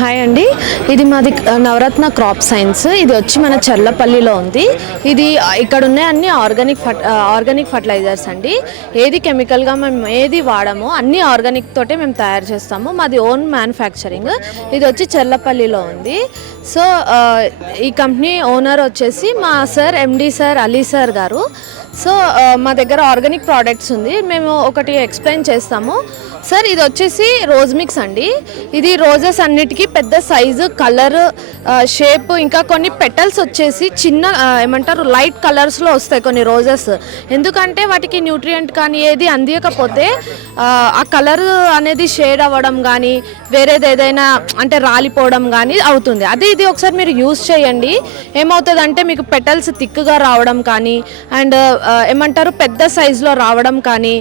Hi అండి. ఇది మాది నవరత్న క్రాప్ సైన్స్. ఇది వచ్చి మన చర్లపల్లిలో ఉంది. ఇది ఇక్కడ ఉన్న అన్ని ఆర్గానిక్ ఫట్ ఆర్గానిక్ ఫర్టిలైజర్స్ అండి. ఏది కెమికల్గా మేము ఏది వాడము అన్ని ఆర్గానిక్ తోటే మేము తయారు చేస్తాము. మాది ఓన్ మ్యానుఫ్యాక్చరింగ్. ఇది వచ్చి చర్లపల్లిలో ఉంది. సో ఈ కంపెనీ ఓనర్ వచ్చేసి మా sir MD sir Ali sir garu. So మా దగ్గర ఆర్గానిక్ ప్రోడక్ట్స్ ఉంది. మేము ఒకటి ఎక్స్ప్లెయిన్ చేస్తాము. సార్ ఇది వచ్చేసి రోజ్ మిక్స్ అండి. ఇది రోజెస్ అన్నిటికీ పెద్ద సైజు కలర్ షేప్ ఇంకా కొన్ని పెటల్స్ వచ్చేసి చిన్న ఏమంటారు లైట్ కలర్స్లో వస్తాయి కొన్ని రోజెస్. ఎందుకంటే వాటికి న్యూట్రియంట్ కానీ ఏది అందియకపోతే ఆ, కలర్ అనేది షేడ్ అవ్వడం కానీ వేరేది ఏదైనా అంటే రాలిపోవడం కానీ అవుతుంది. అదే ఇది ఒకసారి మీరు యూస్ చేయండి. ఏమవుతుంది అంటే మీకు పెటల్స్ థిక్గా రావడం కానీ అండ్ ఏమంటారు పెద్ద సైజులో రావడం కానీ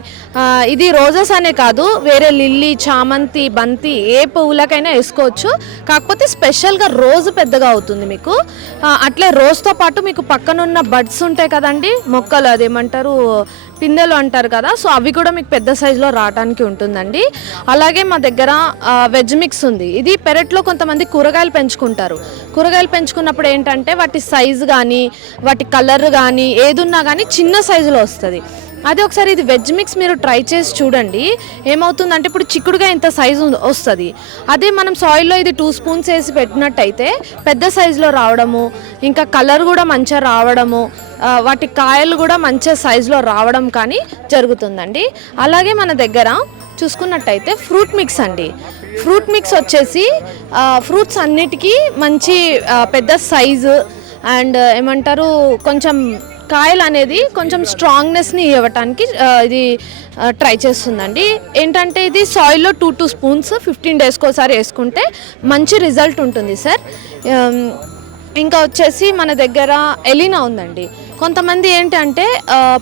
ఇది రోజెస్ అనే కాదు వేరే లిల్లీ చామంతి బంతి ఏ పువ్వులకైనా వేసుకోవచ్చు. కాకపోతే స్పెషల్గా రోజు పెద్దగా అవుతుంది మీకు. అట్లే రోజుతో పాటు మీకు పక్కన ఉన్న బడ్స్ ఉంటాయి కదండి మొక్కలు అదేమంటారు పిందెలు అంటారు కదా సో అవి కూడా మీకు పెద్ద సైజులో రావడానికి ఉంటుందండి. అలాగే మా దగ్గర వెజ్ మిక్స్ ఉంది. ఇది పెరట్లో కొంతమంది కూరగాయలు పెంచుకుంటారు. కూరగాయలు పెంచుకున్నప్పుడు ఏంటంటే వాటి సైజు కానీ వాటి కలర్ కానీ ఏదున్నా కానీ చిన్న సైజులో వస్తుంది. అదే ఒకసారి ఇది వెజ్ మిక్స్ మీరు ట్రై చేసి చూడండి. ఏమవుతుందంటే ఇప్పుడు చిక్కుడుగా ఇంత సైజు వస్తుంది. అదే మనం సాయిల్లో ఇది టూ స్పూన్స్ వేసి పెట్టినట్టయితే పెద్ద సైజులో రావడము ఇంకా కలర్ కూడా మంచిగా రావడము వాటి కాయలు కూడా మంచి సైజులో రావడం కానీ జరుగుతుందండి. అలాగే మన దగ్గర చూసుకున్నట్టయితే ఫ్రూట్ మిక్స్ అండి. ఫ్రూట్ మిక్స్ వచ్చేసి ఫ్రూట్స్ అన్నిటికీ మంచి పెద్ద సైజు అండ్ ఏమంటారు కొంచెం కాయలు అనేది కొంచెం స్ట్రాంగ్నెస్ని ఇవ్వటానికి ఇది ట్రై చేస్తుందండి. ఏంటంటే ఇది సాయిల్లో టూ టూ స్పూన్స్ ఫిఫ్టీన్ డేస్కి ఒకసారి వేసుకుంటే మంచి రిజల్ట్ ఉంటుంది సార్. ఇంకా వచ్చేసి మన దగ్గర ఎలినా ఉందండి. కొంతమంది ఏంటంటే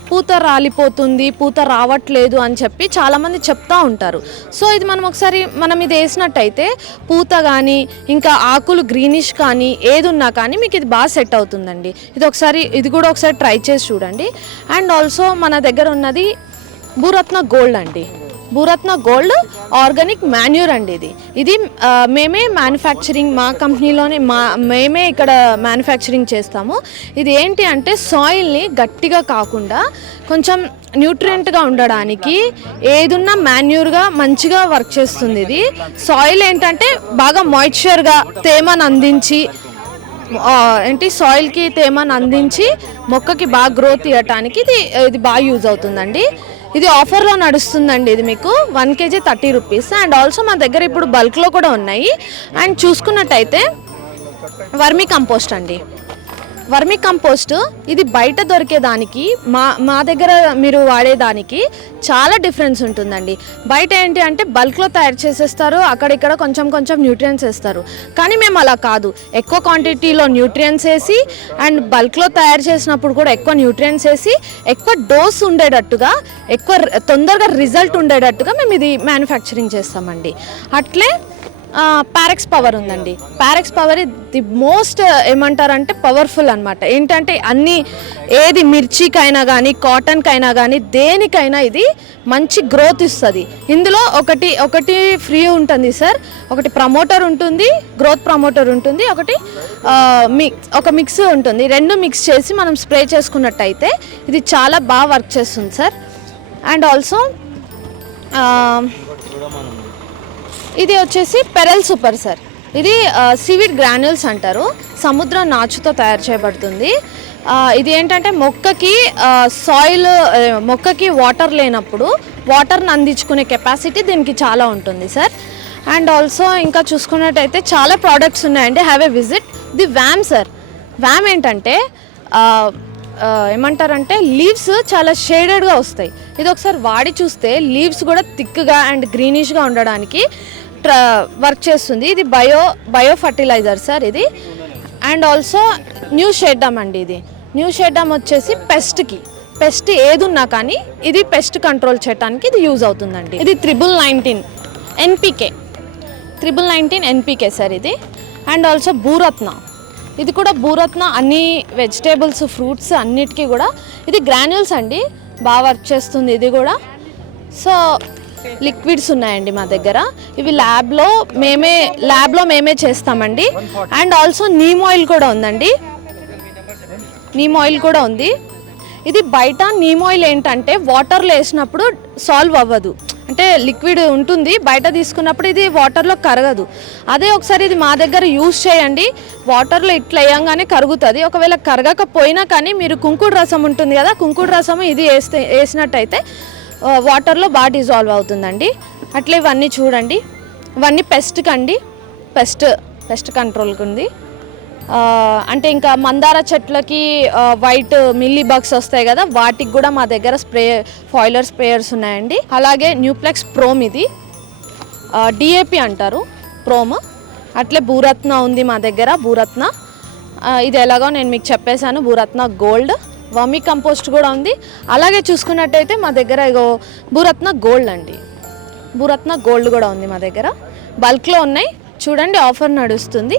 పూత రాలిపోతుంది పూత రావట్లేదు అని చెప్పి చాలామంది చెప్తా ఉంటారు. సో ఇది మనం ఒకసారి మనం ఇది వేసినట్టయితే పూత కానీ ఇంకా ఆకులు గ్రీనిష్ కానీ ఏది ఉన్నా కానీ మీకు ఇది బాగా సెట్ అవుతుందండి. ఇది ఒకసారి ఇది కూడా ఒకసారి ట్రై చేసి చూడండి. అండ్ ఆల్సో మన దగ్గర ఉన్నది భూరత్న గోల్డ్ అండి. భూరత్న గోల్డ్ ఆర్గానిక్ మాన్యూర్ అండి ఇది. ఇది మేమే మ్యానుఫ్యాక్చరింగ్ మా కంపెనీలోనే మా మేమే ఇక్కడ మ్యానుఫ్యాక్చరింగ్ చేస్తాము. ఇది ఏంటి అంటే సాయిల్ని గట్టిగా కాకుండా కొంచెం న్యూట్రియంట్గా ఉండడానికి ఏదున్నా మాన్యూర్గా మంచిగా వర్క్ చేస్తుంది ఇది. సాయిల్ ఏంటంటే బాగా మాయిశ్చర్గా తేమను అందించి ఏంటి సాయిల్కి తేమను అందించి మొక్కకి బాగా గ్రోత్ ఇవ్వటానికి ఇది ఇది బాగా యూజ్ అవుతుందండి. ఇది ఆఫర్లో నడుస్తుందండి ఇది మీకు one KG thirty rupees. And also మా దగ్గర ఇప్పుడు బల్క్లో కూడా ఉన్నాయి. అండ్ చూసుకున్నట్టయితే వర్మీ కంపోస్ట్ అండి. వర్మీ కంపోస్ట్ ఇది బయట దొరికేదానికి మా మా దగ్గర మీరు వాడేదానికి చాలా డిఫరెన్స్ ఉంటుందండి. బయట ఏంటి అంటే బల్క్లో తయారు చేసేస్తారు అక్కడిక్కడ కొంచెం కొంచెం న్యూట్రియన్స్ వేస్తారు. కానీ మేము అలా కాదు. ఎక్కువ క్వాంటిటీలో న్యూట్రియన్స్ వేసి అండ్ బల్క్లో తయారు చేసినప్పుడు కూడా ఎక్కువ న్యూట్రియన్స్ వేసి ఎక్కువ డోస్ ఉండేటట్టుగా ఎక్కువ తొందరగా రిజల్ట్ ఉండేటట్టుగా మేము ఇది మ్యానుఫ్యాక్చరింగ్ చేస్తామండి. అట్లే ప్యారెక్స్ పవర్ ఉందండి. ప్యారెక్స్ పవర్ ది మోస్ట్ ఏమంటారంటే పవర్ఫుల్ అనమాట ఏంటంటే అన్ని ఏది మిర్చికైనా కానీ కాటన్కైనా కానీ దేనికైనా ఇది మంచి గ్రోత్ ఇస్తుంది. ఇందులో ఒకటి ఒకటి ఫ్రీ ఉంటుంది సార్. ఒకటి ప్రమోటర్ ఉంటుంది గ్రోత్ ప్రమోటర్ ఉంటుంది ఒకటి మిక్స్ ఒక మిక్స్ ఉంటుంది. రెండు మిక్స్ చేసి మనం స్ప్రే చేసుకున్నట్టయితే ఇది చాలా బాగా వర్క్ చేస్తుంది సార్. అండ్ ఆల్సో ఇది వచ్చేసి పెరల్ సూపర్ సార్. ఇది సివిడ్ గ్రాన్యూల్స్ అంటారు. సముద్ర నాచుతో తయారు చేయబడుతుంది. ఇది ఏంటంటే మొక్కకి సాయిల్ మొక్కకి వాటర్ లేనప్పుడు వాటర్ని అందించుకునే కెపాసిటీ దీనికి చాలా ఉంటుంది సార్. అండ్ ఆల్సో ఇంకా చూసుకున్నట్టయితే చాలా ప్రోడక్ట్స్ ఉన్నాయండి. Have a visit the VAM sir. VAM ఏంటంటే ఏమంటారంటే లీవ్స్ చాలా షేడెడ్గా వస్తాయి. ఇది ఒకసారి వాడి చూస్తే లీవ్స్ కూడా థిక్గా అండ్ గ్రీనిష్గా ఉండడానికి ట్ర వర్క్ చేస్తుంది. ఇది బయో బయో ఫర్టిలైజర్ సార్ ఇది. అండ్ ఆల్సో న్యూ షెడ్డమ్ అండి ఇది. న్యూ షెడ్డమ్ వచ్చేసి పెస్ట్కి. పెస్ట్ ఏదున్నా కానీ ఇది పెస్ట్ కంట్రోల్ చేయడానికి ఇది యూజ్ అవుతుందండి. ఇది triple nineteen NPK. Triple nineteen NPK sir ఇది. అండ్ ఆల్సో భూరత్న ఇది కూడా భూరత్న అన్ని వెజిటేబుల్స్ ఫ్రూట్స్ అన్నిటికీ కూడా. ఇది గ్రాన్యూల్స్ అండి. బాగా వర్క్ చేస్తుంది ఇది కూడా. సో లిక్విడ్స్ ఉన్నాయండి మా దగ్గర. ఇవి ల్యాబ్లో మేమే ల్యాబ్లో మేమే చేస్తామండి. అండ్ ఆల్సో నీమ్ ఆయిల్ కూడా ఉందండి. నీమ్ ఆయిల్ కూడా ఉంది. ఇది బయట నీమ్ ఆయిల్ ఏంటంటే వాటర్లో వేసినప్పుడు సాల్వ్ అవ్వదు. అంటే లిక్విడ్ ఉంటుంది బయట తీసుకున్నప్పుడు ఇది వాటర్లో కరగదు. అదే ఒకసారి ఇది మా దగ్గర యూజ్ చేయండి. వాటర్లో ఇట్లా వేయంగానే కరుగుతుంది. ఒకవేళ కరగకపోయినా కానీ మీరు కుంకుడు రసం ఉంటుంది కదా కుంకుడు రసం ఇది వేస్తే వేసినట్టయితే వాటర్లో బాగా డిజాల్వ్ అవుతుందండి. అట్లా ఇవన్నీ చూడండి. ఇవన్నీ పెస్ట్కి అండి పెస్ట్ పెస్ట్ కంట్రోల్కి ఉంది అంటే ఇంకా మందార చెట్లకి వైట్ మిల్లీ బగ్స్ వస్తాయి కదా వాటికి కూడా మా దగ్గర స్ప్రే ఫాయిలర్ స్ప్రేయర్స్ ఉన్నాయండి. అలాగే న్యూప్లెక్స్ ప్రోమ్ ఇది. డిఏపి అంటారు ప్రోమ్. అట్లే భూరత్న ఉంది మా దగ్గర భూరత్న. ఇది ఎలాగో నేను మీకు చెప్పేశాను భూరత్న గోల్డ్. వమి కంపోస్ట్ కూడా ఉంది. అలాగే చూసుకున్నట్టయితే మా దగ్గర ఇగో భూరత్న గోల్డ్ అండి. భూరత్న గోల్డ్ కూడా ఉంది మా దగ్గర. బల్క్లో ఉన్నాయి. చూడండి ఆఫర్ నడుస్తుంది.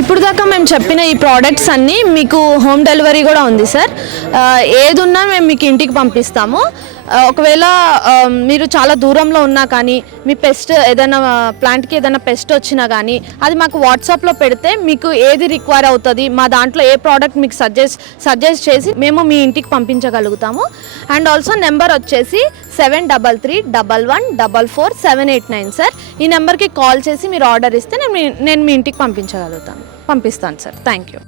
ఇప్పుడు దాకా మేము చెప్పిన ఈ ప్రోడక్ట్స్ అన్నీ మీకు హోమ్ డెలివరీ కూడా ఉంది సార్ ఏదున్నా ఏది ఉన్నా మేము మీకు ఇంటికి పంపిస్తాము. ఒకవేళ మీరు చాలా దూరంలో ఉన్నా కానీ మీ పెస్ట్ ఏదైనా ప్లాంట్కి ఏదైనా పెస్ట్ వచ్చినా కానీ అది మాకు వాట్సాప్లో పెడితే మీకు ఏది రిక్వైర్ అవుతుంది మా దాంట్లో ఏ ప్రోడక్ట్ మీకు సజెస్ట్ సజెస్ట్ చేసి మేము మీ ఇంటికి పంపించగలుగుతాము. అండ్ ఆల్సో నెంబర్ వచ్చేసి seven double three double one double four seven eight nine sir ఈ నెంబర్కి కాల్ చేసి మీరు ఆర్డర్ ఇస్తే నేను నేను మీ ఇంటికి పంపించగలుగుతాను. పంపిస్తాను సార్. Thank you